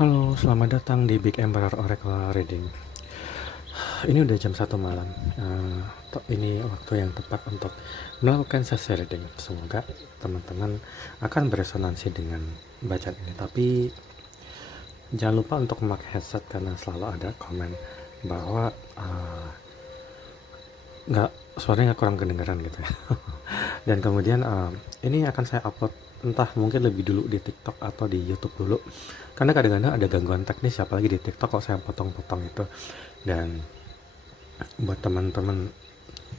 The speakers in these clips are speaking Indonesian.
Halo, selamat datang di Big Emperor Oracle Reading. Ini udah jam 1 malam. Ini waktu yang tepat untuk melakukan sesi reading. Semoga teman-teman akan beresonansi dengan bacaan ini. Tapi jangan lupa untuk memakai headset karena selalu ada komen bahwa suaranya kurang kedengaran gitu ya. Dan kemudian ini akan saya upload entah mungkin lebih dulu di TikTok atau di YouTube dulu, karena kadang-kadang ada gangguan teknis apalagi di TikTok kalau saya potong-potong itu. Dan buat teman-teman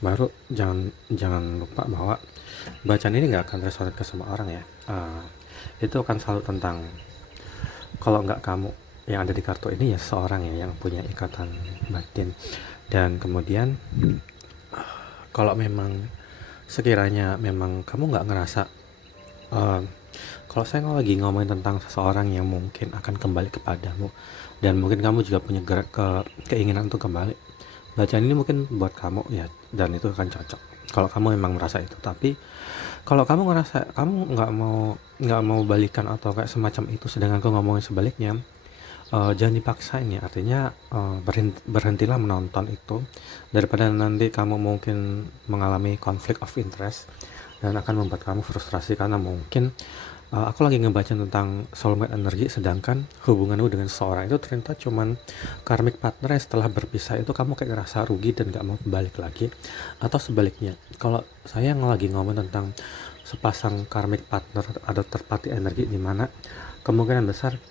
baru jangan lupa bahwa bacaan ini nggak akan resonate ke semua orang ya. Itu akan selalu tentang, kalau nggak kamu yang ada di kartu ini ya seorang ya yang punya ikatan batin. Dan kemudian kalau memang sekiranya memang kamu nggak ngerasa, kalau saya lagi ngomongin tentang seseorang yang mungkin akan kembali kepadamu dan mungkin kamu juga punya keinginan untuk kembali, bacaan ini mungkin buat kamu ya, dan itu akan cocok kalau kamu memang merasa itu. Tapi kalau kamu ngerasa kamu nggak mau balikan atau kayak semacam itu, sedangkan aku ngomongin sebaliknya, jangan dipaksain ya. Artinya berhentilah menonton itu daripada nanti kamu mungkin mengalami conflict of interest dan akan membuat kamu frustrasi karena mungkin aku lagi ngebaca tentang soulmate energi, sedangkan hubunganmu dengan seseorang itu ternyata cuman karmic partner yang setelah berpisah itu kamu kayak ngerasa rugi dan gak mau balik lagi. Atau sebaliknya, kalau saya lagi ngomong tentang sepasang karmic partner atau terpati energi, di mana kemungkinan besar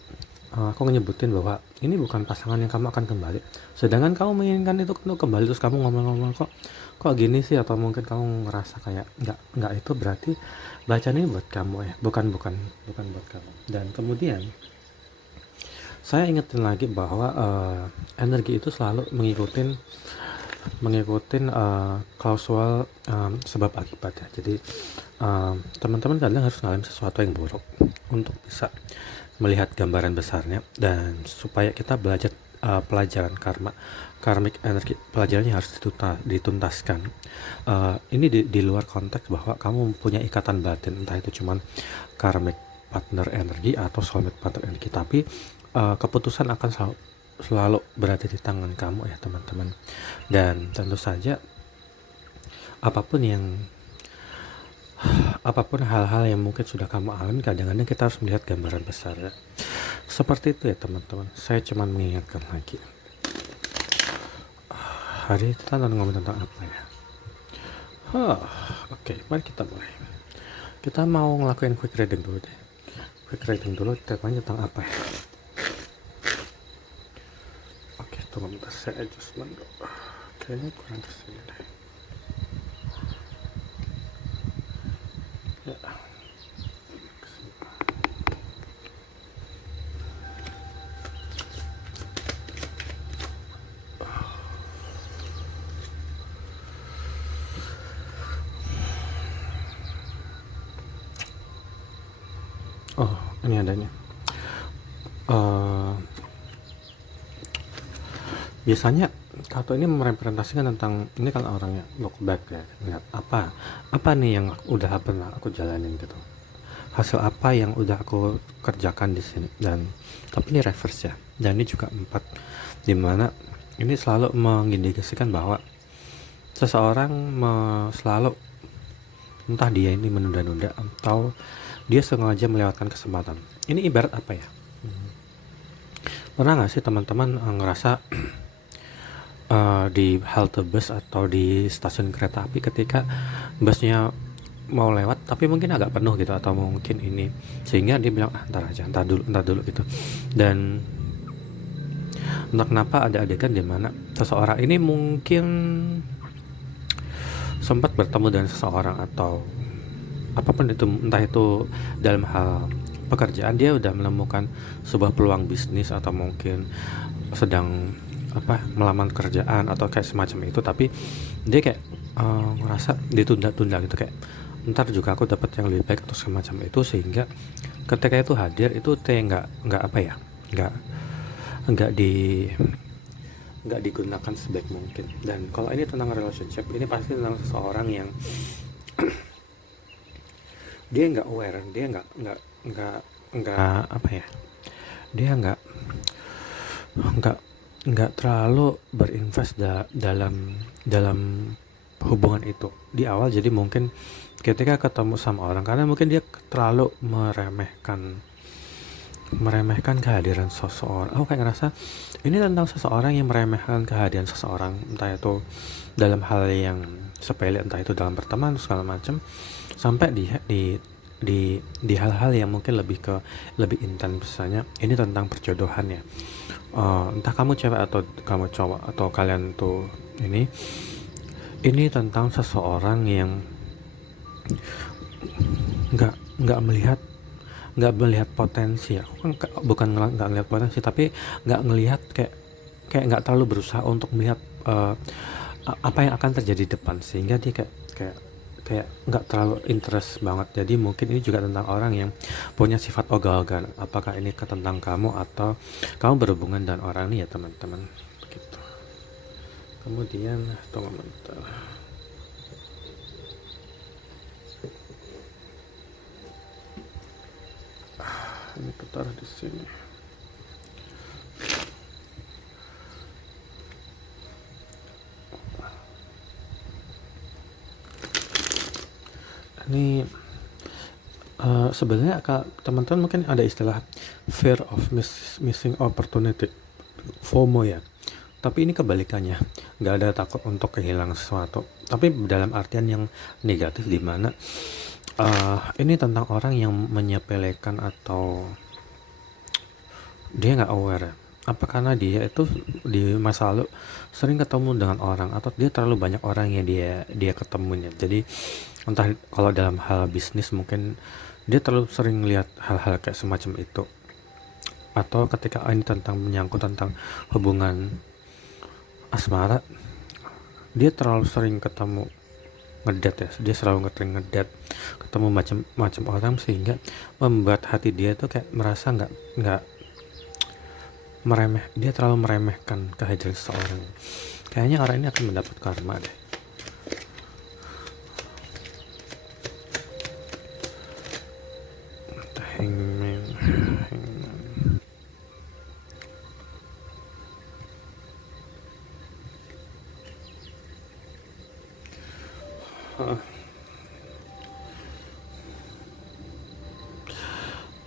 aku nyebutin bahwa ini bukan pasangan yang kamu akan kembali, sedangkan kamu menginginkan itu untuk kembali. Terus kamu ngomong-ngomong kok gini sih, atau mungkin kamu ngerasa kayak nggak, itu berarti bacaan ini buat kamu ya, bukan buat kamu. Dan kemudian saya ingetin lagi bahwa energi itu selalu mengikutin klausul sebab akibat ya. Jadi teman-teman kadang harus ngalamin sesuatu yang buruk untuk bisa melihat gambaran besarnya, dan supaya kita belajar pelajaran karmik energi, pelajarannya harus dituntaskan. Ini di luar konteks bahwa kamu punya ikatan batin, entah itu cuman karmic partner energi atau soulmate partner energi, tapi keputusan akan selalu berada di tangan kamu ya teman-teman. Dan tentu saja apapun hal-hal yang mungkin sudah kamu alami, kadang-kadang kita harus melihat gambaran besar ya. Seperti itu ya teman-teman. Saya cuma mengingatkan lagi. Hari ini kita ngomongin tentang apa ya? Oke, mari kita mulai. Kita mau ngelakuin quick reading dulu deh. Quick reading dulu, temanya tentang apa ya? Oke, tunggu bentar, saya adjustment dulu. Kayaknya kurang kesini deh. Ya. Oh, ini adanya. Biasanya kartu ini merepresentasikan tentang, ini kan orangnya look back ya, lihat apa nih yang udah pernah aku jalanin gitu, hasil apa yang udah aku kerjakan di sini. Dan tapi ini reverse ya, dan ini juga 4, dimana ini selalu mengindikasikan bahwa seseorang selalu, entah dia ini menunda-nunda atau dia sengaja melewatkan kesempatan. Ini ibarat apa ya? Pernah nggak sih teman-teman ngerasa di halte bus atau di stasiun kereta api, ketika busnya mau lewat tapi mungkin agak penuh gitu, atau mungkin ini, sehingga dia bilang entar dulu gitu. Dan entah kenapa ada adegan di mana seseorang ini mungkin sempat bertemu dengan seseorang atau apapun itu, entah itu dalam hal pekerjaan, dia udah menemukan sebuah peluang bisnis, atau mungkin sedang melamar kerjaan atau kayak semacam itu, tapi dia kayak ngerasa ditunda-tunda gitu, kayak ntar juga aku dapat yang lebih baik atau semacam itu, sehingga ketika itu hadir itu nggak apa ya, nggak digunakan sebaik mungkin. Dan kalau ini tentang relationship, ini pasti tentang seseorang yang dia nggak aware, dia nggak apa ya, dia nggak nggak terlalu berinvest dalam dalam hubungan itu di awal. Jadi mungkin ketika ketemu sama orang, karena mungkin dia terlalu meremehkan kehadiran seseorang. Aku kayak ngerasa ini tentang seseorang yang meremehkan kehadiran seseorang, entah itu dalam hal yang sepele, entah itu dalam pertemanan segala macam, sampai di hal-hal yang mungkin lebih intens. Misalnya ini tentang perjodohan ya. Entah kamu cewek atau kamu cowok atau kalian tuh ini tentang seseorang yang nggak melihat potensi. Aku kan bukan nggak ngelihat potensi, tapi nggak ngelihat kayak nggak terlalu berusaha untuk melihat apa yang akan terjadi di depan, sehingga dia kayak nggak terlalu interest banget. Jadi mungkin ini juga tentang orang yang punya sifat ogah-ogahan. Apakah ini tentang kamu atau kamu berhubungan dengan orang ini ya teman-teman, gitu. Kemudian tunggu bentar, ini ketaruh di sini. Ini sebenarnya teman-teman mungkin ada istilah fear of missing opportunity, FOMO ya. Tapi ini kebalikannya, nggak ada takut untuk kehilangan sesuatu, tapi dalam artian yang negatif, di mana ini tentang orang yang menyepelekan atau dia nggak aware ya. Apa karena dia itu di masa lalu sering ketemu dengan orang, atau dia terlalu banyak orang yang dia ketemunya. Jadi entah kalau dalam hal bisnis mungkin dia terlalu sering lihat hal-hal kayak semacam itu, atau ketika ini tentang menyangkut tentang hubungan asmara, dia terlalu sering ketemu ngedate ya, dia selalu ngedate, ketemu macam-macam orang, sehingga membuat hati dia tuh kayak merasa nggak dia terlalu meremehkan kehadiran seseorang. Kayaknya orang ini akan mendapat karma deh. Hangman.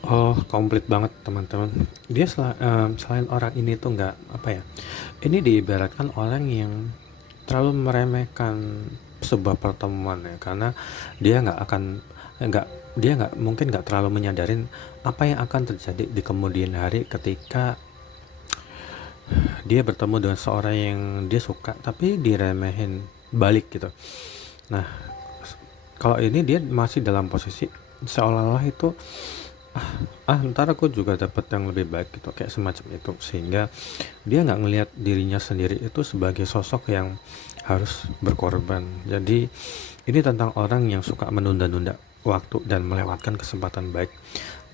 Oh, komplit banget teman-teman. Dia selain orang ini tuh nggak apa ya, ini diibaratkan orang yang terlalu meremehkan sebuah pertemuan ya, karena dia mungkin nggak terlalu menyadarin apa yang akan terjadi di kemudian hari ketika dia bertemu dengan seorang yang dia suka tapi diremehin balik gitu. Nah, kalau ini dia masih dalam posisi seolah-olah itu ntar aku juga dapat yang lebih baik gitu, kayak semacam itu, sehingga dia nggak ngelihat dirinya sendiri itu sebagai sosok yang harus berkorban. Jadi ini tentang orang yang suka menunda-nunda waktu dan melewatkan kesempatan baik.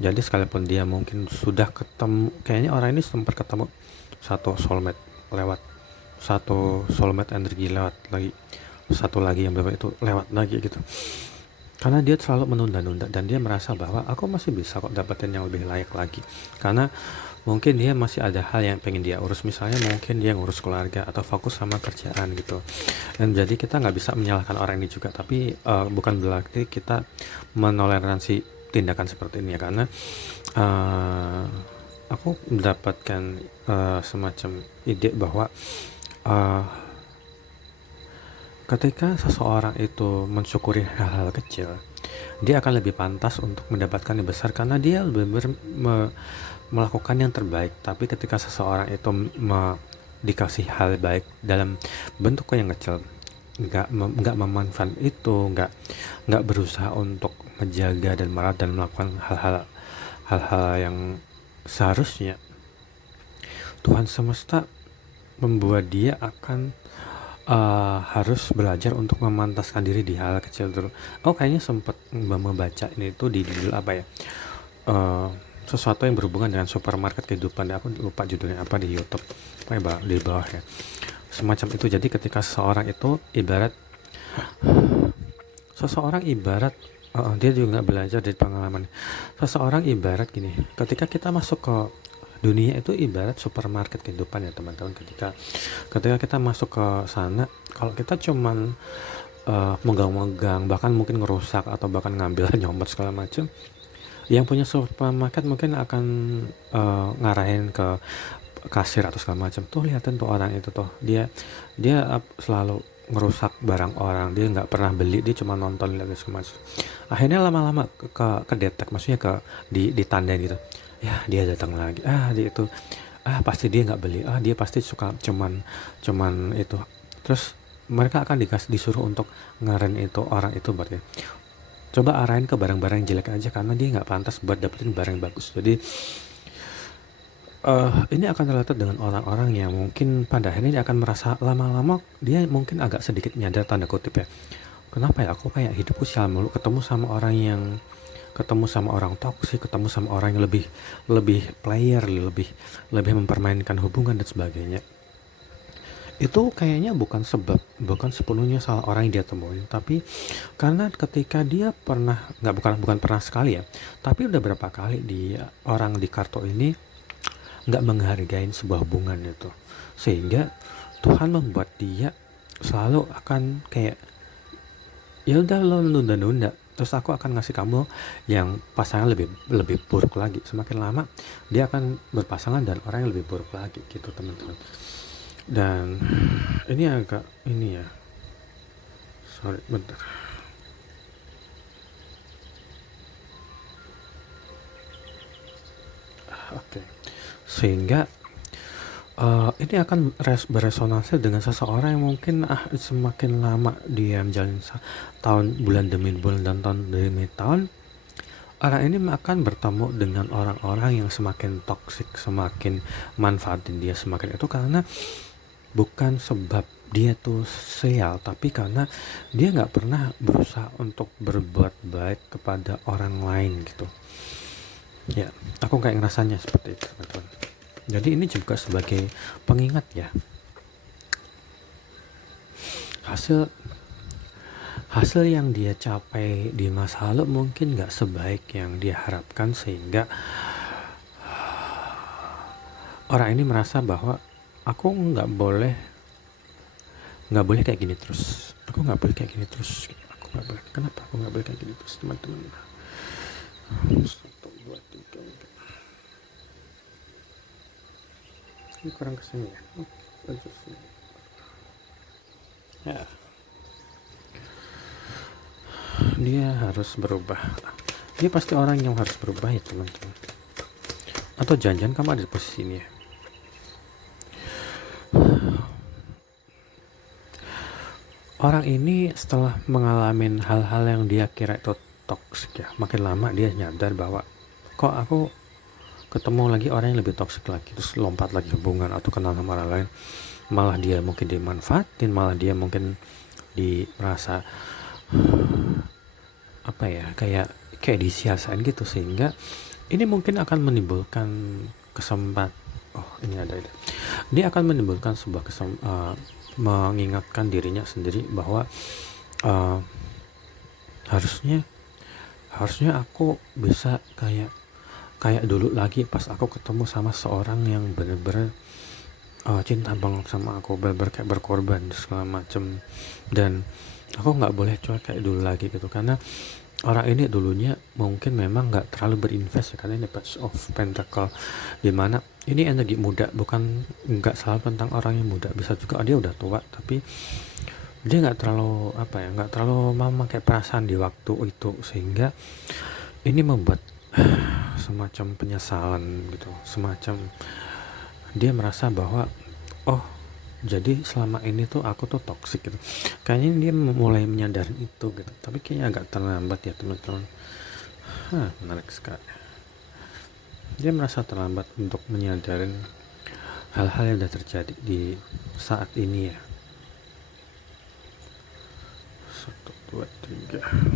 Jadi sekalipun dia mungkin sudah ketemu, kayaknya orang ini sempat ketemu satu soulmate energi, lewat lagi satu lagi yang berbeda itu lewat lagi gitu, karena dia selalu menunda-nunda dan dia merasa bahwa aku masih bisa kok dapetin yang lebih layak lagi, karena mungkin dia masih ada hal yang pengen dia urus, misalnya mungkin dia ngurus keluarga atau fokus sama kerjaan gitu. Dan jadi kita nggak bisa menyalahkan orang ini juga, tapi bukan berarti kita menoleransi tindakan seperti ini ya, karena aku mendapatkan semacam ide bahwa ketika seseorang itu mensyukuri hal-hal kecil, dia akan lebih pantas untuk mendapatkan yang besar, karena dia benar-benar melakukan yang terbaik. Tapi ketika seseorang itu dikasih hal baik dalam bentuk yang kecil, nggak memanfaatkan itu, nggak berusaha untuk menjaga dan merawat dan melakukan hal-hal yang seharusnya, Tuhan semesta membuat dia akan harus belajar untuk memantaskan diri di hal kecil dulu. Kayaknya sempat membaca ini tuh di judul apa ya, sesuatu yang berhubungan dengan supermarket kehidupan. Aku lupa judulnya apa di YouTube, di bawah ya, semacam itu. Jadi ketika seseorang itu ibarat dia juga belajar dari pengalaman. Seseorang ibarat gini, ketika kita masuk ke Dunia itu ibarat supermarket kehidupan ya teman-teman. Ketika kita masuk ke sana, kalau kita cuman megang-megang, bahkan mungkin ngerusak atau bahkan ngambil nyomot segala macam, yang punya supermarket mungkin akan ngarahin ke kasir atau segala macam. Tuh lihatin tuh orang itu tuh, dia selalu ngerusak barang orang, dia nggak pernah beli, dia cuma nonton lihat segala macam. Akhirnya lama-lama ke detek, maksudnya ditandain gitu. Ya dia datang lagi, dia itu, pasti dia nggak beli, dia pasti suka cuman itu. Terus mereka akan disuruh untuk ngaren itu orang itu berarti. Coba arahin ke barang-barang jelek aja, karena dia nggak pantas buat dapetin barang yang bagus. Jadi ini akan related dengan orang-orang yang mungkin pada akhirnya dia akan merasa lama-lama dia mungkin agak sedikit nyadar tanda kutip ya. Kenapa ya aku kayak hidupku sial mulu, ketemu sama orang toksik, ketemu sama orang yang lebih player, lebih mempermainkan hubungan dan sebagainya. Itu kayaknya bukan sepenuhnya salah orang yang dia temuin, tapi karena ketika dia pernah, bukan pernah sekali ya, tapi udah berapa kali orang di Karto ini nggak menghargai sebuah hubungan itu, sehingga Tuhan membuat dia selalu akan kayak, ya udah lo nunda-nunda, terus aku akan ngasih kamu yang pasangan lebih buruk lagi. Semakin lama dia akan berpasangan dan orang yang lebih buruk lagi gitu teman-teman. Dan ini agak ini ya, sorry bentar. Oke. Sehingga ini akan beresonansi dengan seseorang yang mungkin semakin lama dia menjalani tahun, bulan demi bulan, dan tahun demi tahun, orang ini akan bertemu dengan orang-orang yang semakin toksik, semakin manfaatin dia semakin itu, karena bukan sebab dia tuh sial, tapi karena dia nggak pernah berusaha untuk berbuat baik kepada orang lain gitu. Ya, aku kayak ngerasanya seperti itu teman-teman. Jadi ini juga sebagai pengingat ya, hasil yang dia capai di masa lalu mungkin gak sebaik yang dia harapkan, sehingga orang ini merasa bahwa aku gak boleh kayak gini terus, aku gak boleh kayak gini terus, kenapa aku gak boleh kayak gini terus teman-teman. 1, 2, 3. Ini kurang kesini ya. Ya, dia harus berubah. Dia pasti orang yang harus berubah ya teman-teman. Atau jangan-jangan kamu ada di posisi ini ya. Orang ini setelah mengalami hal-hal yang dia kira itu toksik ya, makin lama dia nyadar bahwa kok aku ketemu lagi orang yang lebih toksik lagi, terus lompat lagi hubungan atau kenal sama orang lain, malah dia mungkin dimanfaatin, malah dia mungkin merasa apa ya, kayak disiasain gitu, sehingga ini mungkin akan menimbulkan dia akan menimbulkan sebuah mengingatkan dirinya sendiri bahwa harusnya aku bisa kayak dulu lagi pas aku ketemu sama seorang yang bener-bener cinta banget sama aku, bener-bener kayak berkorban segala macem, dan aku nggak boleh cuek kayak dulu lagi gitu. Karena orang ini dulunya mungkin memang nggak terlalu berinvest ya, karena ini Page of Pentacle, dimana ini energi muda, bukan nggak salah tentang orang yang muda, bisa juga dia udah tua tapi dia nggak terlalu memakai perasaan di waktu itu, sehingga ini membuat semacam penyesalan gitu, semacam dia merasa bahwa jadi selama ini tuh aku tuh toksik gitu. Kayaknya dia mulai menyadari itu gitu, tapi kayaknya agak terlambat ya teman-teman. Menarik sekali. Dia merasa terlambat untuk menyadari hal-hal yang sudah terjadi di saat ini ya. 1, 2,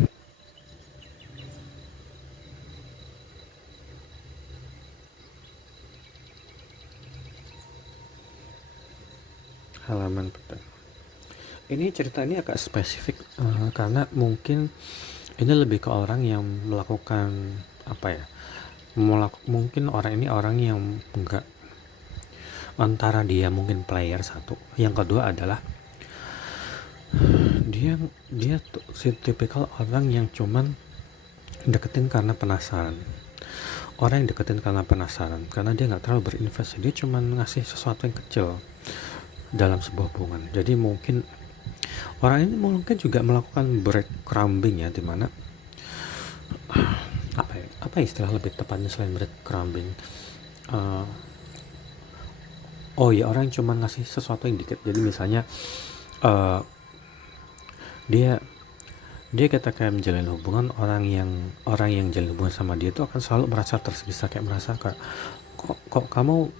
3. Halaman pertama. Ini cerita ini agak spesifik karena mungkin ini lebih ke orang yang melakukan mungkin orang ini orang yang enggak, antara dia mungkin player satu, yang kedua adalah dia dia si tipikal orang yang cuman deketin karena penasaran. Orang yang deketin karena penasaran, karena dia nggak terlalu berinvestasi, dia cuman ngasih sesuatu yang kecil dalam sebuah hubungan. Jadi mungkin orang ini mungkin juga melakukan breadcrumbing ya, dimana apa istilah lebih tepatnya selain breadcrumbing? Oh ya, orang yang cuma ngasih sesuatu yang dikit. Jadi misalnya uh, dia kita kayak menjalin hubungan, orang yang jalin hubungan sama dia itu akan selalu merasa tersiksa, kayak merasa kayak kok kamu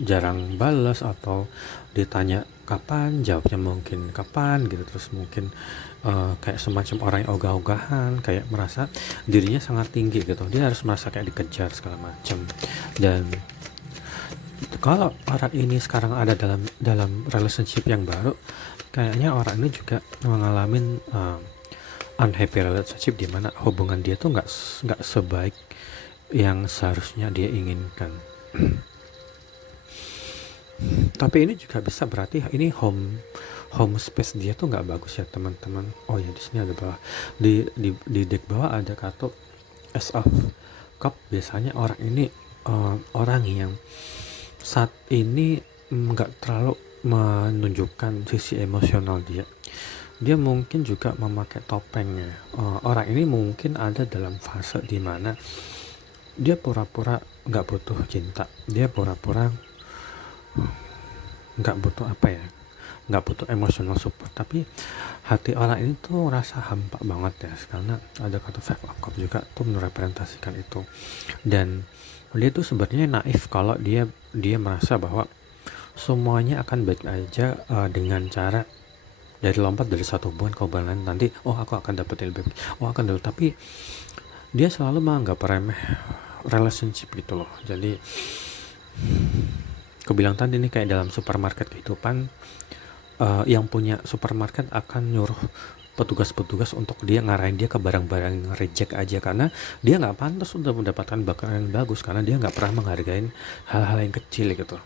jarang balas, atau ditanya kapan, jawabnya mungkin kapan gitu. Terus mungkin kayak semacam orang yang ogah-ogahan, kayak merasa dirinya sangat tinggi gitu, dia harus merasa kayak dikejar segala macam. Dan kalau orang ini sekarang ada dalam relationship yang baru, kayaknya orang ini juga mengalami unhappy relationship, di mana hubungan dia tuh nggak sebaik yang seharusnya dia inginkan. Tapi ini juga bisa berarti ini home space dia tuh nggak bagus ya teman-teman. Oh ya, di sini ada bawah, di deck bawah ada kartu Ace of Cup. Biasanya orang ini orang yang saat ini nggak terlalu menunjukkan sisi emosional dia mungkin juga memakai topeng ya. Orang ini mungkin ada dalam fase dimana dia pura-pura nggak butuh cinta, dia pura-pura nggak butuh nggak butuh emotional support, tapi hati orang ini tuh rasa hampa banget ya, karena ada kartu Five of Cups juga tuh merepresentasikan itu. Dan dia tuh sebenarnya naif kalau dia merasa bahwa semuanya akan baik aja dengan cara dari lompat dari satu hubungan ke hubungan lain, nanti aku akan dapetin lebih, tapi dia selalu menganggap remeh relationship gitu loh. Jadi aku bilang tadi nih, kayak dalam supermarket kehidupan, yang punya supermarket akan nyuruh petugas-petugas untuk dia ngarahin dia ke barang-barang yang reject aja, karena dia nggak pantas untuk mendapatkan barang yang bagus, karena dia nggak pernah menghargain hal-hal yang kecil gitu.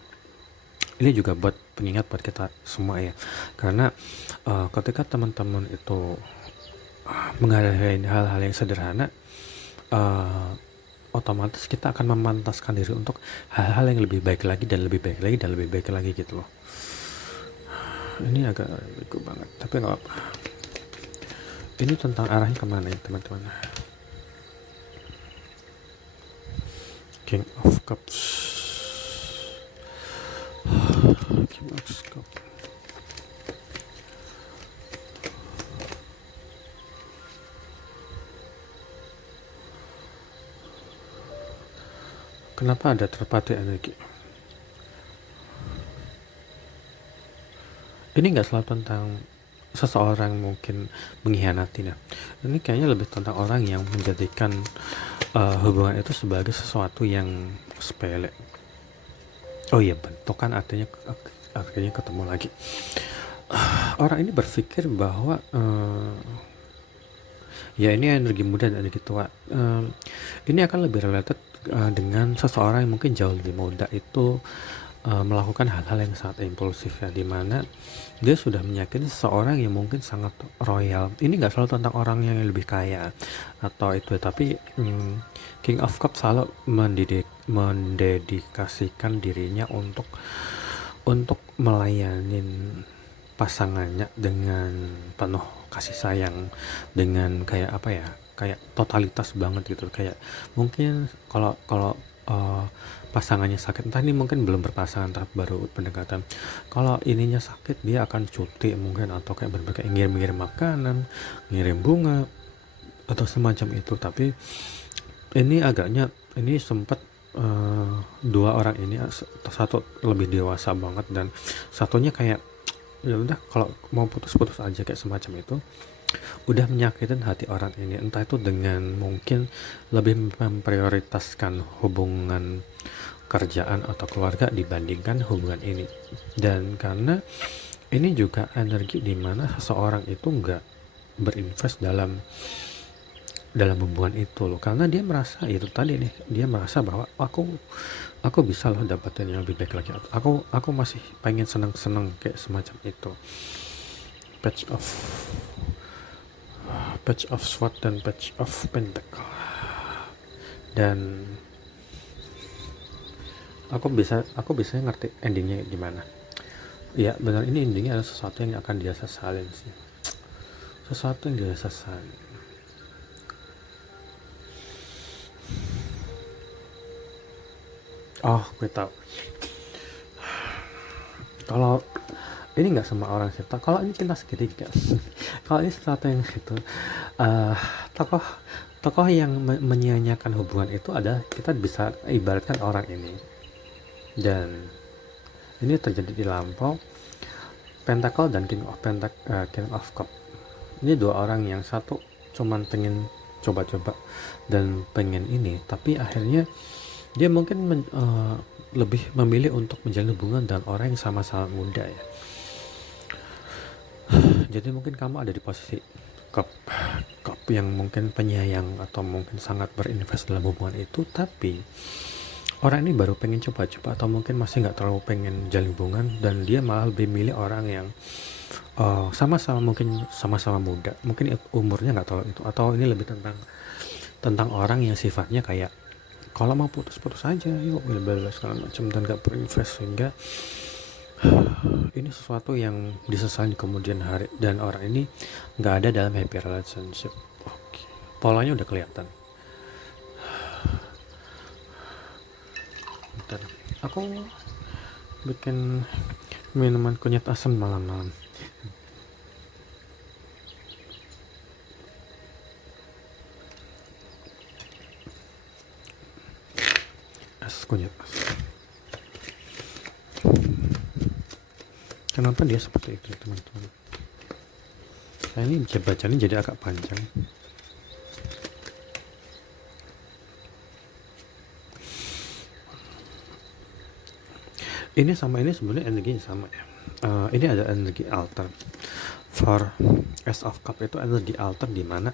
Ini juga buat pengingat buat kita semua ya, karena ketika teman-teman itu menghargai hal-hal yang sederhana, otomatis kita akan memantaskan diri untuk hal-hal yang lebih baik lagi dan lebih baik lagi dan lebih baik lagi gitu loh. Ini agak bego banget, tapi nggak apa. Ini tentang arahnya kemana ya teman-teman. King of Cups. King of Cups. Kenapa ada terpatik energi? Ini nggak selalu tentang seseorang mungkin mengkhianati ya. Ini kayaknya lebih tentang orang yang menjadikan hubungan itu sebagai sesuatu yang sepele. Oh iya, bentukan artinya akhirnya ketemu lagi. Orang ini berpikir bahwa ya ini energi muda dan energi tua. Ini akan lebih related dengan seseorang yang mungkin jauh lebih muda itu melakukan hal-hal yang sangat impulsif ya, dimana dia sudah menyakini seseorang yang mungkin sangat royal. Ini nggak selalu tentang orang yang lebih kaya atau itu, tapi King of Cups selalu mendedikasikan dirinya untuk melayani pasangannya dengan penuh kasih sayang, dengan kayak kayak totalitas banget gitu. Kayak mungkin kalau pasangannya sakit, entah ini mungkin belum berpasangan tapi baru pendekatan, kalau ininya sakit dia akan cuti mungkin, atau kayak berbagai ngirim makanan, ngirim bunga atau semacam itu. Tapi ini agaknya ini sempat dua orang ini, satu lebih dewasa banget dan satunya kayak ya udah kalau mau putus aja, kayak semacam itu. Udah menyakitin hati orang ini, entah itu dengan mungkin lebih memprioritaskan hubungan kerjaan atau keluarga dibandingkan hubungan ini. Dan karena ini juga energi dimana seseorang itu nggak berinvest dalam dalam hubungan itu loh, karena dia merasa itu tadi nih, dia merasa bahwa aku bisa loh dapetin yang lebih baik lagi, aku masih pengen seneng-seneng kayak semacam itu. Patch of Patch of Sword dan Patch of Pentacle. Dan aku bisa ngerti endingnya gimana. Iya benar, ini endingnya adalah sesuatu yang akan dia sesalin sih, sesuatu yang dia sesalin. Oh gue tahu, kalau ini nggak semua orang sih, kalau ini cinta segitiga. Kalau ini sesuatu yang itu, uh, tokoh tokoh yang menyia-nyiakan hubungan itu adalah, kita bisa ibaratkan orang ini. Dan ini terjadi di lampau. Pentacle dan King of Cup, ini dua orang yang satu cuman pengen coba-coba dan pengen ini, tapi akhirnya dia mungkin lebih memilih untuk menjalin hubungan dengan orang yang sama-sama muda ya. Jadi mungkin kamu ada di posisi cup yang mungkin penyayang atau mungkin sangat berinvest dalam hubungan itu, tapi orang ini baru pengen coba-coba atau mungkin masih nggak terlalu pengen jalin hubungan, dan dia malah lebih milih orang yang sama-sama muda, mungkin umurnya nggak terlalu itu, atau ini lebih tentang orang yang sifatnya kayak kalau mau putus aja yuk, bla segala macam, dan nggak berinvest, sehingga ini sesuatu yang disesali kemudian hari, dan orang ini nggak ada dalam happy relationship. Oke. Polanya udah kelihatan. Bentar, aku bikin minuman kunyit asam malam-malam. Kunyit asam. Kenapa dia seperti itu teman-teman? Nah, ini bacanya jadi agak panjang. Ini sama, ini sebenarnya energinya sama ya. Ini ada energi alter. For Ace of Cup itu energi alter, di mana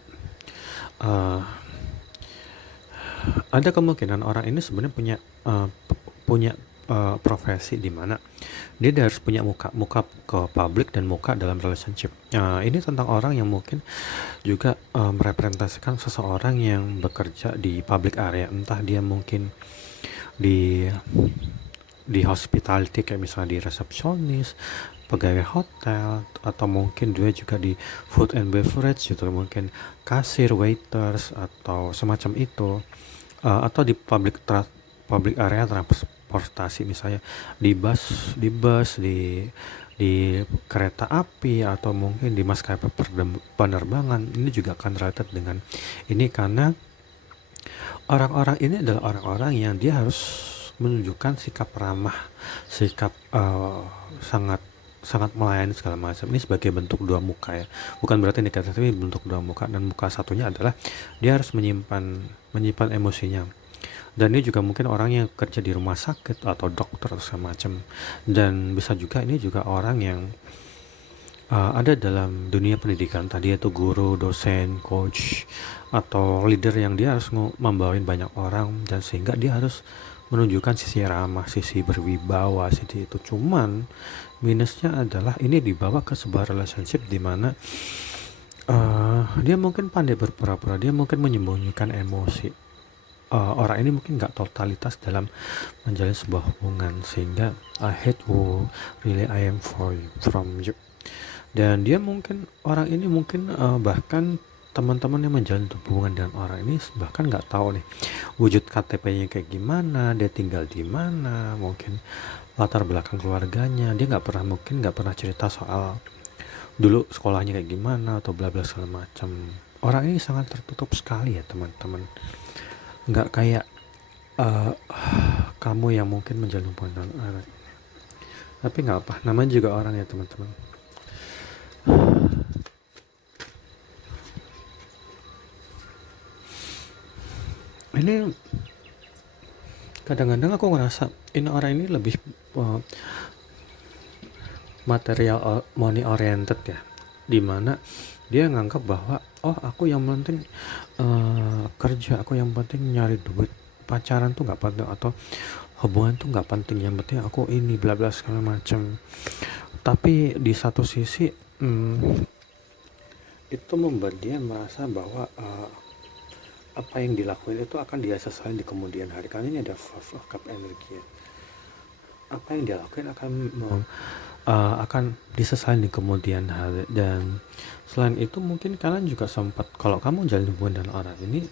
ada kemungkinan orang ini sebenarnya punya profesi di mana dia harus punya muka ke publik dan muka dalam relationship. Ini tentang orang yang mungkin juga merepresentasikan seseorang yang bekerja di public area, entah dia mungkin di hospitality kayak misalnya di resepsionis, pegawai hotel, atau mungkin dia juga di food and beverage gitu, mungkin kasir, waiters, atau semacam itu, atau di public area transportasi, misalnya di bus, di kereta api, atau mungkin di maskapai penerbangan. Ini juga akan related dengan ini, karena orang-orang ini adalah orang-orang yang dia harus menunjukkan sikap ramah, sikap sangat melayani segala macam. Ini sebagai bentuk dua muka ya, bukan berarti negatif, tapi bentuk dua muka. Dan muka satunya adalah dia harus menyimpan emosinya. Dan ini juga mungkin orang yang kerja di rumah sakit atau dokter atau segala macam. Dan bisa juga ini juga orang yang ada dalam dunia pendidikan, tadi itu guru, dosen, coach, atau leader yang dia harus membawain banyak orang, dan sehingga dia harus menunjukkan sisi ramah, sisi berwibawa, sisi itu. Cuman minusnya adalah ini dibawa ke sebuah relationship di mana dia mungkin pandai berpura-pura, dia mungkin menyembunyikan emosi. Orang ini mungkin nggak totalitas dalam menjalin sebuah hubungan, sehingga I hate who really I am from you. Dan dia mungkin, orang ini mungkin bahkan teman-teman yang menjalin hubungan dengan orang ini bahkan nggak tahu nih wujud KTP-nya kayak gimana, dia tinggal di mana, mungkin latar belakang keluarganya, dia nggak pernah cerita soal dulu sekolahnya kayak gimana atau bla bla segala macam. Orang ini sangat tertutup sekali ya teman-teman, nggak kayak kamu yang mungkin menjalin hubungan dengan orang. Tapi nggak apa, namanya juga orang ya teman-teman. Ini kadang-kadang aku ngerasa ini orang ini lebih material money oriented ya, dimana dia nganggap bahwa oh aku yang penting kerja, aku yang penting nyari duit, pacaran tuh nggak penting, atau hubungan tuh nggak penting, yang penting aku ini bla bla segala macam. Tapi di satu sisi itu membuat dia merasa bahwa apa yang dilakuin itu akan dia sesali di kemudian hari, karena ini ada Four of Cup energi ya. Apa yang dia lakuin akan disesali di kemudian hari. Dan selain itu mungkin kalian juga sempat, kalau kamu jalin hubungan dengan orang ini,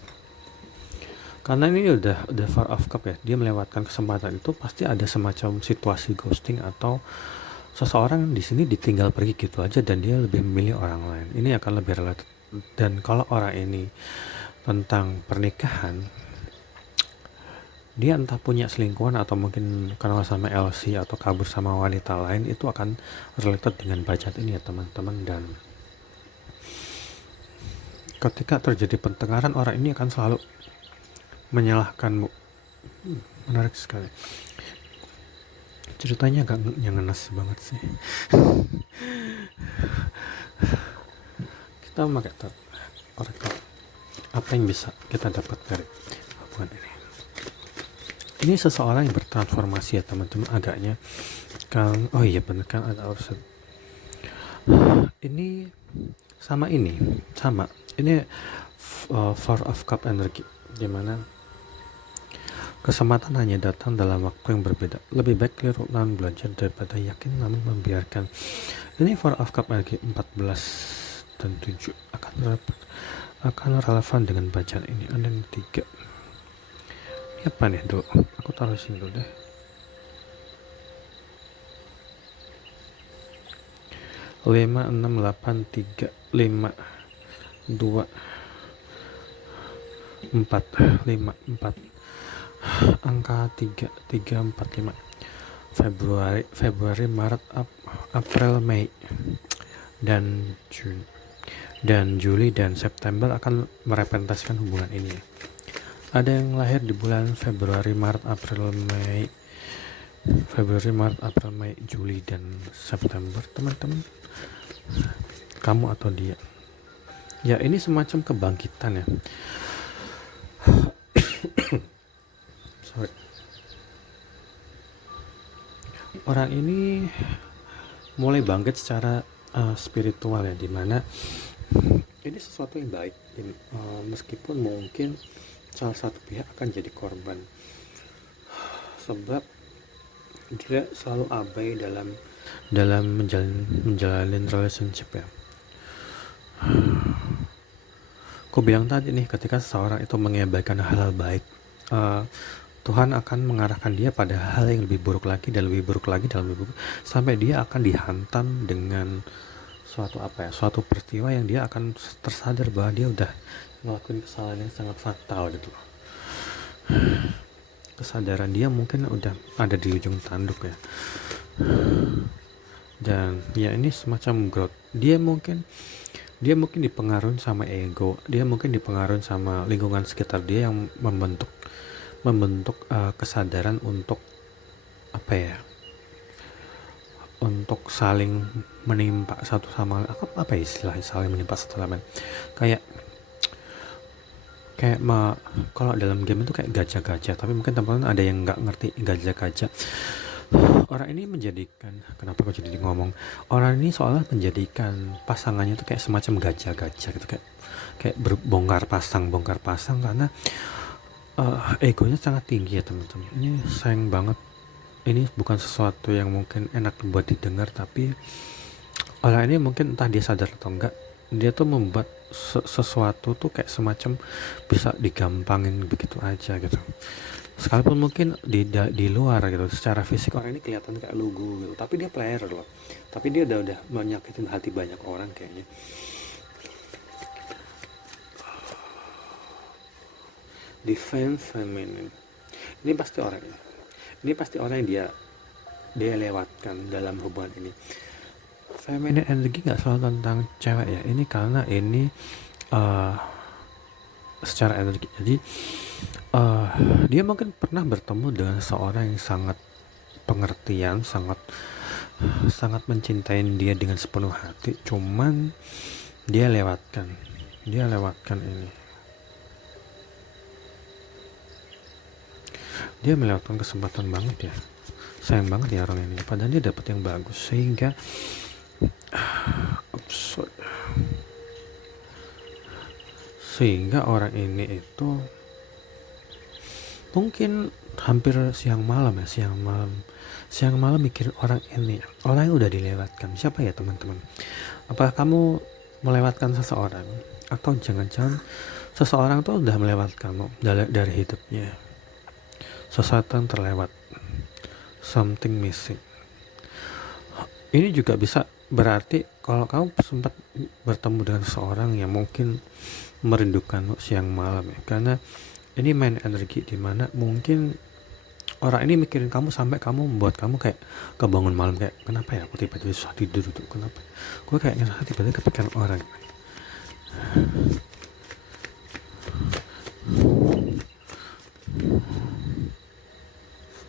karena ini udah Four of Cup ya, dia melewatkan kesempatan itu, pasti ada semacam situasi ghosting atau seseorang di sini ditinggal pergi gitu aja dan dia lebih memilih orang lain. Ini akan lebih relatif. Dan kalau orang ini tentang pernikahan, dia entah punya selingkuhan atau mungkin kenal sama LC atau kabur sama wanita lain, itu akan related dengan budget ini ya teman-teman. Dan ketika terjadi pertengkaran, orang ini akan selalu menyalahkanmu. Menarik sekali ceritanya, agak ngenes banget sih. Kita memakai oracle, apa yang bisa kita dapat dari hubungan ini. Ini seseorang yang bertransformasi ya teman-teman, agaknya kan. Oh iya bener kan, ada urusan ini sama ini Four of Cup energi, dimana kesempatan hanya datang dalam waktu yang berbeda. Lebih baik keliru dan belajar daripada yakin namun membiarkan. Ini Four of Cup energi 14 dan 7 akan relevan dengan bacaan ini. Ada yang 3. Ini apa nih dulu? Aku taruh sini dulu deh. 5, 6, 8, 3, 5, 2, 4, 5, 4. Angka 3, 3, 4, 5. Februari, Maret, April, Mei, dan Juli dan September akan merepresentasikan hubungan ini. Ada yang lahir di bulan Februari, Maret, April, Mei, Juli, dan September, teman-teman. Kamu atau dia. Ya, ini semacam kebangkitan ya. Sorry. Orang ini mulai bangkit secara spiritual ya, dimana ini sesuatu yang baik, meskipun mungkin salah satu pihak akan jadi korban, sebab dia selalu abai dalam menjalin relationship ya. Aku bilang tadi nih, ketika seseorang itu mengabaikan hal-hal baik, Tuhan akan mengarahkan dia pada hal yang lebih buruk lagi dan lebih buruk lagi dan lebih buruk, sampai dia akan dihantam dengan suatu peristiwa yang dia akan tersadar bahwa dia udah ngelakuin kesalahan yang sangat fatal gitu. Kesadaran dia mungkin udah ada di ujung tanduk ya. Dan ya ini semacam growth. Dia mungkin dipengaruhi sama ego, dia mungkin dipengaruhi sama lingkungan sekitar dia yang membentuk kesadaran untuk untuk saling menimpa satu sama lain. Apa istilah saling menimpa satu sama lain? Kayak kalau dalam game itu kayak gajah-gajah, tapi mungkin teman-teman ada yang nggak ngerti gajah-gajah. Orang ini kenapa kok jadi ngomong orang ini, soalnya menjadikan pasangannya itu kayak semacam gajah-gajah gitu, kayak bongkar pasang karena egonya sangat tinggi ya teman-teman. Ini sayang banget, ini bukan sesuatu yang mungkin enak buat didengar, tapi orang ini mungkin entah dia sadar atau enggak, dia tuh membuat sesuatu tuh kayak semacam bisa digampangin begitu aja gitu. Sekalipun mungkin di luar gitu, secara fisik orang ini kelihatan kayak lugu gitu, tapi dia player loh. Tapi dia udah menyakitin hati banyak orang kayaknya. Defense feminine. Ini pasti orang yang dia lewatkan dalam hubungan ini. Feminine energi nggak selalu tentang cewek ya. Ini karena ini secara energi. Jadi dia mungkin pernah bertemu dengan seorang yang sangat pengertian, sangat mencintai dia dengan sepenuh hati, cuman dia lewatkan. dia lewatkan ini, dia melewatkan kesempatan banget ya, sayang banget ya orang ini, padahal dia dapat yang bagus sehingga orang ini itu mungkin hampir siang malam mikirin orang ini, orang yang udah dilewatkan. Siapa ya teman-teman? Apakah kamu melewatkan seseorang, atau jangan-jangan seseorang tuh udah melewatkanmu dari hidupnya? Sesuatu yang terlewat, something missing. Ini juga bisa berarti kalau kamu sempat bertemu dengan seseorang yang mungkin merindukan siang malam ya, karena ini main energi dimana mungkin orang ini mikirin kamu sampai kamu membuat kamu kayak kebangun malam, kayak kenapa ya aku tiba-tiba susah tidur tuh, kenapa gue kayak ngerasa tiba-tiba kepikiran orang.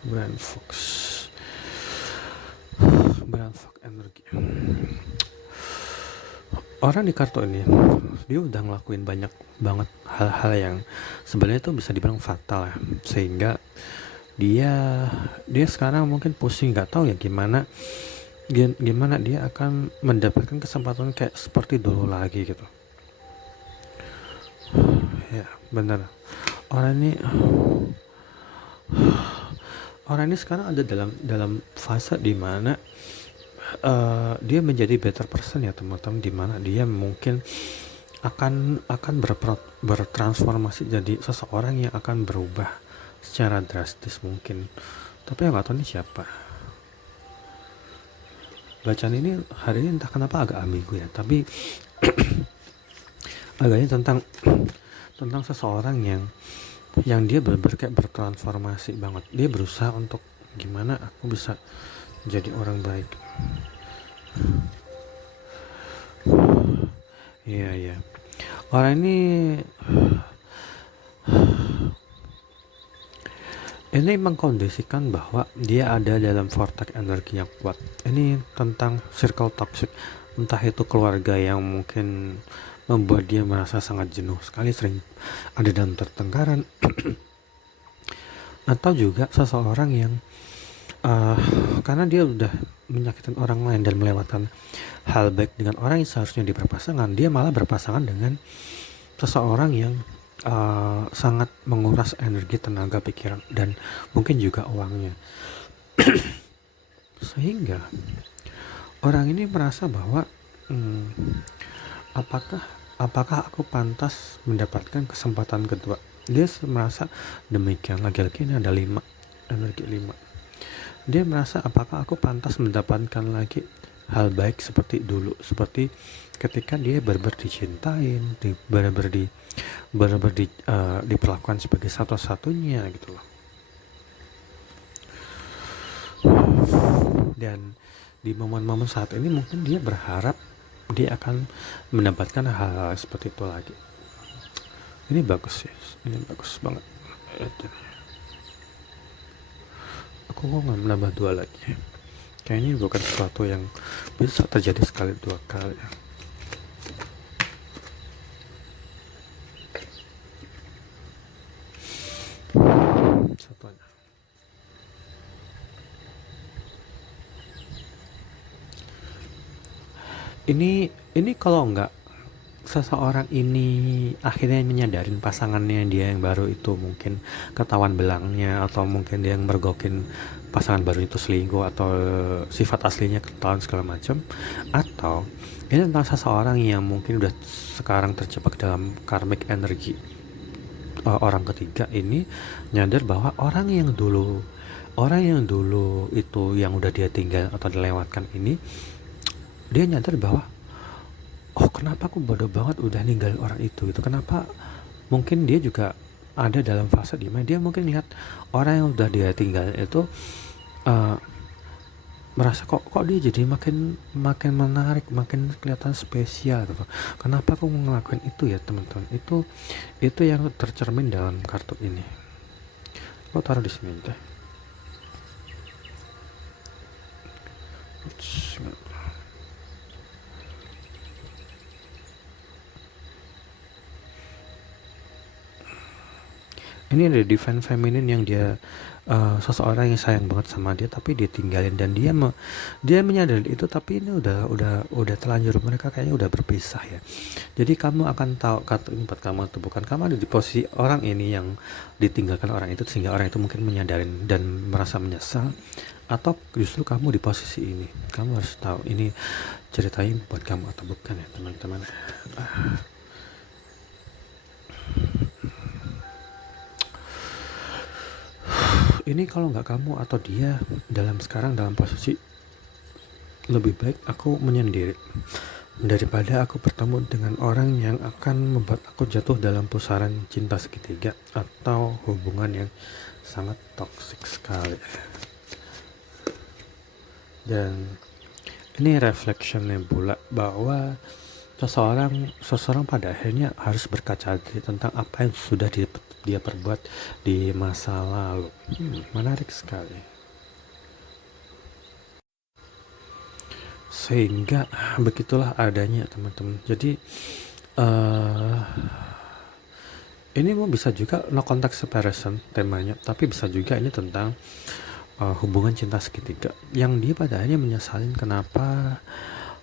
Brand Fox energi. Orang di kartu ini dia udah ngelakuin banyak banget hal-hal yang sebenarnya itu bisa dibilang fatal ya, sehingga dia sekarang mungkin pusing, nggak tahu ya gimana dia akan mendapatkan kesempatan kayak seperti dulu lagi gitu ya. Bener, orang ini sekarang ada dalam fase dimana dia menjadi better person ya teman-teman, dimana dia mungkin akan bertransformasi jadi seseorang yang akan berubah secara drastis mungkin, tapi nggak tahu ini siapa. Bacaan ini hari ini entah kenapa agak ambigu ya, tapi agaknya tentang seseorang yang dia benar-benar kayak bertransformasi banget. Dia berusaha untuk gimana aku bisa jadi orang baik. Iya. Orang ini mengkondisikan bahwa dia ada dalam vortex energi yang kuat. Ini tentang circle toxic, entah itu keluarga yang mungkin membuat dia merasa sangat jenuh sekali, sering ada dalam pertengkaran atau juga seseorang yang karena dia udah menyakitkan orang lain dan melewatkan hal baik dengan orang yang seharusnya dia berpasangan, dia malah berpasangan dengan seseorang yang sangat menguras energi, tenaga, pikiran, dan mungkin juga uangnya. Sehingga orang ini merasa bahwa apakah aku pantas mendapatkan kesempatan kedua. Dia merasa demikian. Lagi-lagi ini ada 5, energi 5. Dia merasa apakah aku pantas mendapatkan lagi hal baik seperti dulu, seperti ketika dia benar-benar dicintain, benar-benar diperlakukan sebagai satu-satunya gitu loh. Dan di momen-momen saat ini mungkin dia berharap dia akan mendapatkan hal-hal seperti itu lagi. Ini bagus ya, ini bagus banget. Aku mau menambah 2 lagi. Kayak ini bukan sesuatu yang bisa terjadi sekali 2 kali. Satunya. Ini kalau enggak seseorang ini akhirnya menyadarin pasangannya dia yang baru itu mungkin ketahuan belangnya, atau mungkin dia yang mergokin pasangan baru itu selingkuh, atau sifat aslinya ketahuan segala macam, atau ini tentang seseorang yang mungkin udah sekarang terjebak dalam karmic energi. Orang ketiga ini nyadar bahwa orang yang dulu itu yang udah dia tinggal atau dilewatkan ini, dia nyadar bahwa kenapa aku bodoh banget udah ninggalin orang itu, kenapa. Mungkin dia juga ada dalam fase dimana dia mungkin lihat orang yang udah dia tinggal itu merasa kok dia jadi makin menarik, makin kelihatan spesial gitu. Kenapa aku ngelakuin itu ya teman-teman? Itu yang tercermin dalam kartu ini. Lo taruh di sini deh. Ini ada divine feminine yang dia seseorang yang sayang banget sama dia tapi dia tinggalin, dan dia menyadari itu, tapi ini udah terlanjur, mereka kayaknya udah berpisah ya. Jadi kamu akan tahu, kata ini buat kamu atau bukan, kamu ada di posisi orang ini yang ditinggalkan orang itu, sehingga orang itu mungkin menyadari dan merasa menyesal, atau justru kamu di posisi ini. Kamu harus tahu ini ceritain buat kamu atau bukan ya teman-teman. Ini kalau nggak kamu atau dia sekarang dalam posisi lebih baik aku menyendiri daripada aku bertemu dengan orang yang akan membuat aku jatuh dalam pusaran cinta segitiga atau hubungan yang sangat toksik sekali. Dan ini reflectionnya pula bahwa seseorang pada akhirnya harus berkaca diri tentang apa yang sudah dia perbuat di masa lalu. Menarik sekali. Sehingga begitulah adanya teman-teman. Jadi ini mau bisa juga no contact separation temanya, tapi bisa juga ini tentang hubungan cinta segitiga yang dia pada akhirnya menyesalin kenapa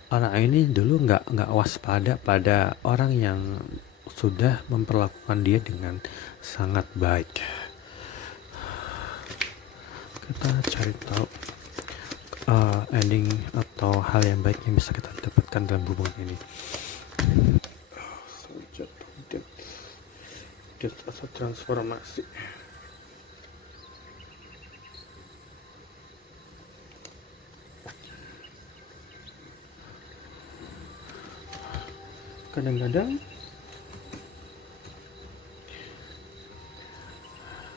orang ini dulu nggak waspada pada orang yang sudah memperlakukan dia dengan sangat baik. Kita cari tahu ending atau hal yang baik yang bisa kita dapatkan dalam hubungan ini. Death atau transformasi.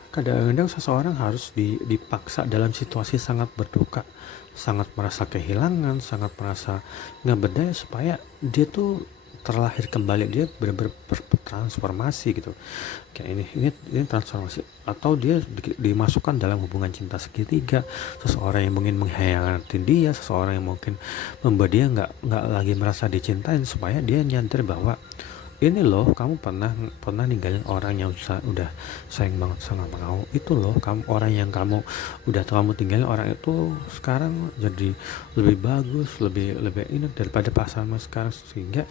Kadang-kadang seseorang harus dipaksa dalam situasi sangat berduka, sangat merasa kehilangan, sangat merasa nggak berdaya, supaya dia tuh terlahir kembali, dia benar-benar bertransformasi gitu. Kayak ini transformasi, atau dia dimasukkan dalam hubungan cinta segitiga, seseorang yang mungkin mengkhianati dia, seseorang yang mungkin membuat dia nggak lagi merasa dicintain, supaya dia nyadar bahwa ini loh, kamu pernah ninggalin orang yang udah sayang banget sama kamu. Itu loh, orang yang kamu tinggalin, orang itu sekarang jadi lebih bagus, lebih ini daripada pasangan sekarang. Sehingga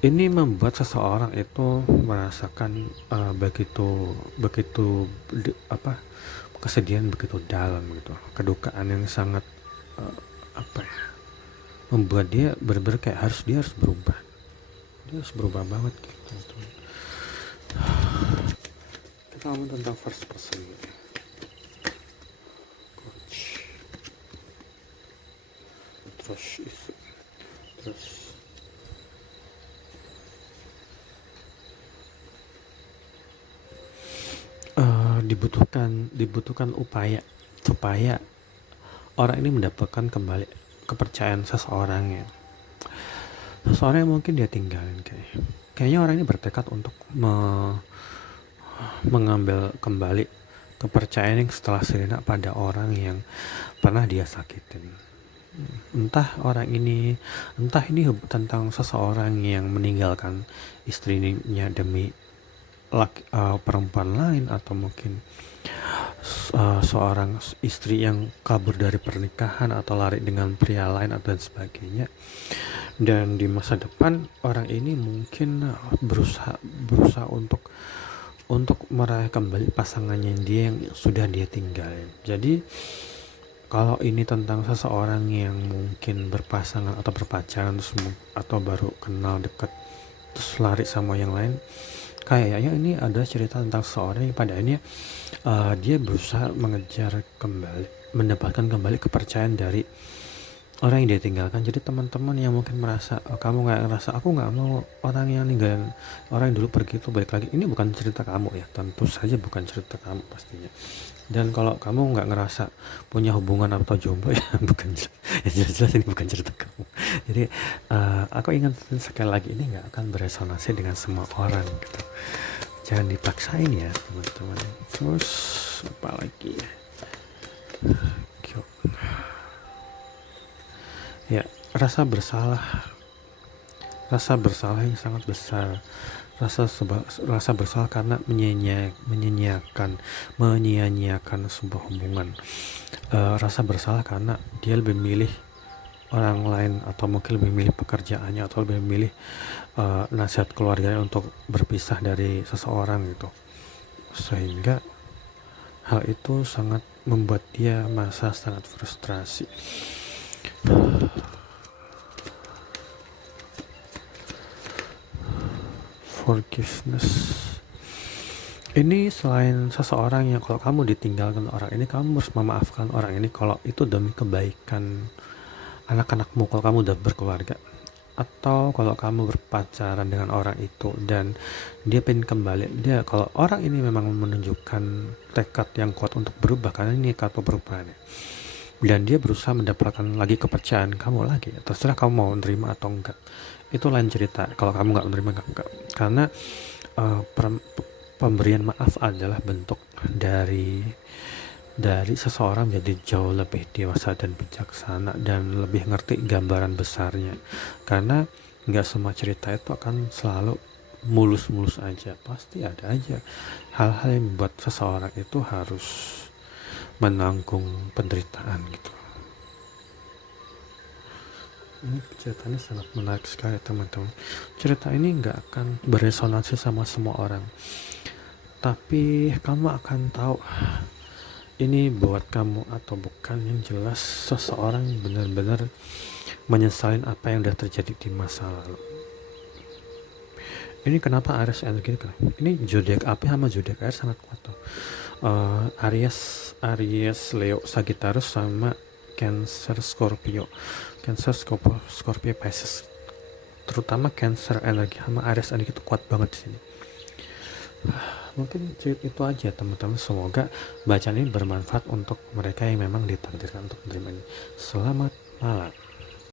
ini membuat seseorang itu merasakan begitu kesedihan begitu dalam gitu, kedukaan yang sangat membuat dia benar-benar kayak dia harus berubah. Dia harus berubah banget gitu. Kita ngomong tentang first person gitu. Coach. Terus dibutuhkan upaya supaya orang ini mendapatkan kembali kepercayaan seseorang yang mungkin dia tinggalin. Kayaknya orang ini bertekad untuk mengambil kembali kepercayaan yang setelah sejenak pada orang yang pernah dia sakitin. Entah ini tentang seseorang yang meninggalkan istrinya demi perempuan lain, atau mungkin seorang istri yang kabur dari pernikahan atau lari dengan pria lain dan sebagainya. Dan di masa depan orang ini mungkin berusaha untuk meraih kembali pasangannya yang sudah dia tinggalin. Jadi kalau ini tentang seseorang yang mungkin berpasangan atau berpacaran atau baru kenal dekat terus lari sama yang lain, kayaknya ini ada cerita tentang seseorang yang pada akhirnya dia berusaha mendapatkan kembali kepercayaan dari orang yang dia tinggalkan. Jadi teman-teman yang mungkin merasa kamu nggak ngerasa, aku nggak mau orang yang ninggalin orang yang dulu pergi itu balik lagi, ini bukan cerita kamu ya, tentu saja bukan cerita kamu pastinya. Dan kalau kamu nggak ngerasa punya hubungan atau jomblo ya bukan ya, jelas ini bukan cerita kamu. Jadi aku ingatkan sekali lagi, ini nggak akan beresonansi dengan semua orang gitu. Jangan dipaksain ya teman-teman. Terus apa lagi ya, rasa bersalah yang sangat besar rasa bersalah karena menyia-nyiakan sebuah hubungan, rasa bersalah karena dia lebih milih orang lain, atau mungkin lebih milih pekerjaannya, atau lebih milih nasihat keluarganya untuk berpisah dari seseorang gitu, sehingga hal itu sangat membuat dia merasa sangat frustrasi. Forgiveness ini selain seseorang yang kalau kamu ditinggalkan orang ini, kamu harus memaafkan orang ini kalau itu demi kebaikan anak-anakmu, kalau kamu udah berkeluarga, atau kalau kamu berpacaran dengan orang itu dan dia pengen kembali, dia kalau orang ini memang menunjukkan tekad yang kuat untuk berubah, karena ini kata perubahannya, dan dia berusaha mendapatkan lagi kepercayaan kamu lagi, terserah kamu mau menerima atau enggak, itu lain cerita. Kalau kamu nggak menerima, enggak, karena pemberian maaf adalah bentuk dari seseorang jadi jauh lebih dewasa dan bijaksana dan lebih ngerti gambaran besarnya, karena nggak semua cerita itu akan selalu mulus-mulus aja, pasti ada aja hal-hal yang membuat seseorang itu harus menanggung penderitaan gitu. Ini ceritanya sangat menarik sekali teman-teman. Cerita ini nggak akan beresonansi sama semua orang, tapi kamu akan tahu ini buat kamu atau bukan. Yang jelas seseorang benar-benar menyesalin apa yang udah terjadi di masa lalu. Ini kenapa Aries energi ini zodiak api sama zodiak air sangat kuat tuh. Aries, Leo, Sagittarius sama Cancer, Scorpio. Cancer, Scorpio, Pisces. Terutama Cancer energi sama Aries energi itu kuat banget di sini. Mungkin itu aja teman-teman, semoga bacaan ini bermanfaat untuk mereka yang memang ditakdirkan untuk menerima ini. Selamat malam.